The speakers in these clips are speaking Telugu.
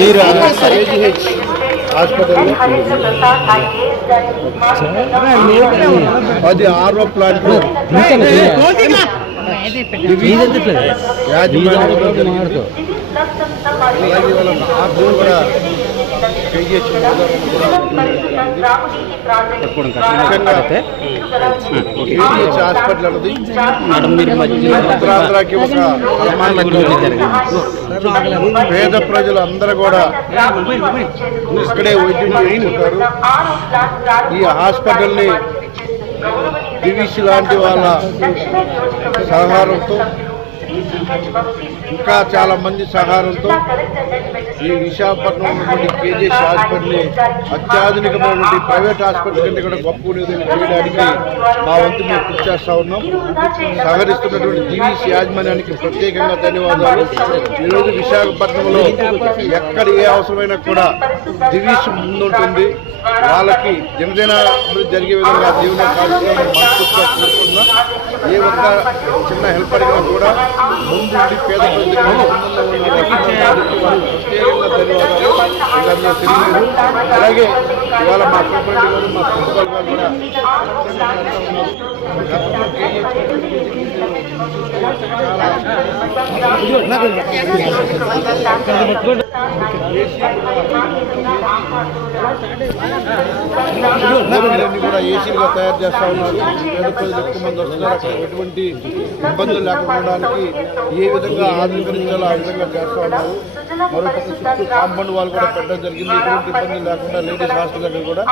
మీరు KGH హాస్పిటల్ అది ఆర్ఓ ప్లాంట్ హాస్పిటల్ అన్నది ఉత్తరాంధ్రకి ఒక పేద ప్రజలు అందరూ కూడా ఇక్కడే వైద్యం చేయించుకుంటారు. ఈ హాస్పిటల్ని దివిష్ లాంటి వాళ్ళ సహకారంతో ఇంకా చాలా మంది సహకారంతో ఈ విశాఖపట్నం ఉన్నటువంటి KGH హాస్పిటల్ని అత్యాధునికమైనటువంటి ప్రైవేట్ హాస్పిటల్ కంటే కూడా గొప్ప చేయడానికి మా వంతు మేము కృషి చేస్తూ ఉన్నాం. సహకరిస్తున్నటువంటి దివిష్ యాజమాన్యానికి ప్రత్యేకంగా ధన్యవాదాలు. ఈరోజు విశాఖపట్నంలో ఎక్కడ ఏ అవసరమైనా కూడా దివిష్ ముందుంటుంది. వాళ్ళకి దినదిన అభివృద్ధి జరిగే విధంగా జీవన కార్యక్రమాన్ని మనస్ఫూర్తిగా కోరుకుంటున్నా. ఏ ఒక్క చిన్న హెల్ప్ అడిగినా కూడా ముందుండి పేద ప్రజలకు ప్రత్యేకంగా ధన్యవాదాలు తెలియదు. అలాగే ఇవాళ మా సూపరింటెండెంట్ గారు మా ప్రిన్సిపల్ గారు కూడా కూడా ఏసీలుగా తయారు చేస్తూ ఉన్నారు. పేద ప్రజలు ఎక్కువ మంది వస్తున్నారు. అక్కడ ఎటువంటి ఇబ్బందులు లేకపోవడానికి ఏ విధంగా ఆధునీకరించాలో ఆ విధంగా చేస్తూ ఉన్నారు. మరొక చుట్టూ కాంపౌండ్ వాళ్ళు కూడా పెట్టడం జరిగింది. ఎటువంటి ఇబ్బందులు లేకుండా లేడీస్ హాస్టల్ దగ్గర కూడా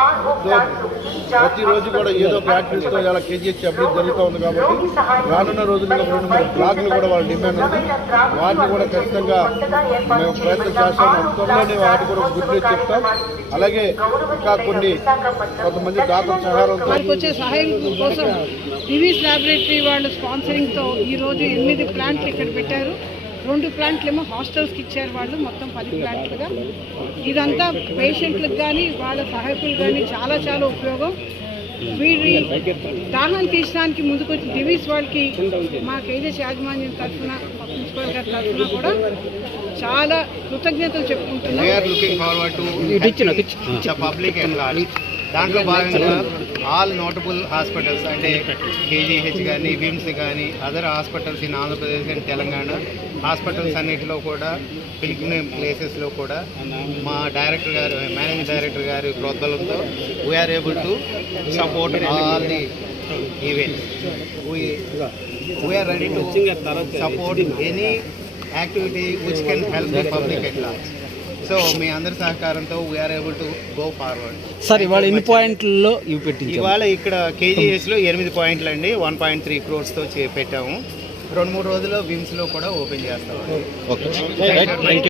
ప్రతిరోజు కూడా ఏదో ఒక యాక్టివిటీతో ఇలా KGH అభివృద్ధి జరుగుతూ ఉంది. కాబట్టి రానున్న రోజుల్లో 2-3 బ్లాక్లు కూడా వాళ్ళ డిమాండ్ ఉంది. వాటిని కూడా ఖచ్చితంగా మేము ప్రయత్నం చేస్తాం. త్వరలోనే వాటి కూడా గుర్తు చెప్తాం. అలాగే ఇంకా కొంతమంది దాతల సహాయంతో వచ్చే సహాయం కోసం దివిష్ ల్యాబొరేటరీ వాళ్ళ స్పాన్సరింగ్తో ఈరోజు 8 ప్లాంట్లు ఇక్కడ పెట్టారు. 2 ప్లాంట్లు ఏమో హాస్టల్స్కి ఇచ్చారు వాళ్ళు, మొత్తం 10 ప్లాంట్లుగా. ఇదంతా పేషెంట్లకు కానీ వాళ్ళ సహాయకులు కానీ చాలా చాలా ఉపయోగం. వీరి దాహాన్ని తీర్చడానికి ముందుకొచ్చి దివిష్ వాళ్ళకి మా KGH యాజమాన్యం తరఫున ప్రిన్సిపల్ గారి తరఫున కూడా చాలా కృతజ్ఞతలు చెప్పుకుంటున్నాం. దాంట్లో భాగంగా ఆల్ నోటబుల్ హాస్పిటల్స్ అంటే KGH కానీ విమ్స్ కానీ other hospitals in Andhra Pradesh and Telangana hospitals అన్నిటిలో కూడా పిలిగ్రిమ్ ప్లేసెస్లో కూడా మా డైరెక్టర్ గారు మేనేజింగ్ డైరెక్టర్ గారి ప్రోద్బలంతో we're able to support all the events. We're ready to support any activity which can help the public at large. So మీ అందరి సహకారంతో we're able to go forward. Sir ఇవాళ ఎన్ని పాయింట్లలో ఇవి పెట్టి ఇవాళ ఇక్కడ KGHలో 8 పాయింట్లు అండి 1.3 crores పెట్టాము. 2-3 రోజుల్లో విమ్స్లో కూడా ఓపెన్ చేస్తాము. ఓకే.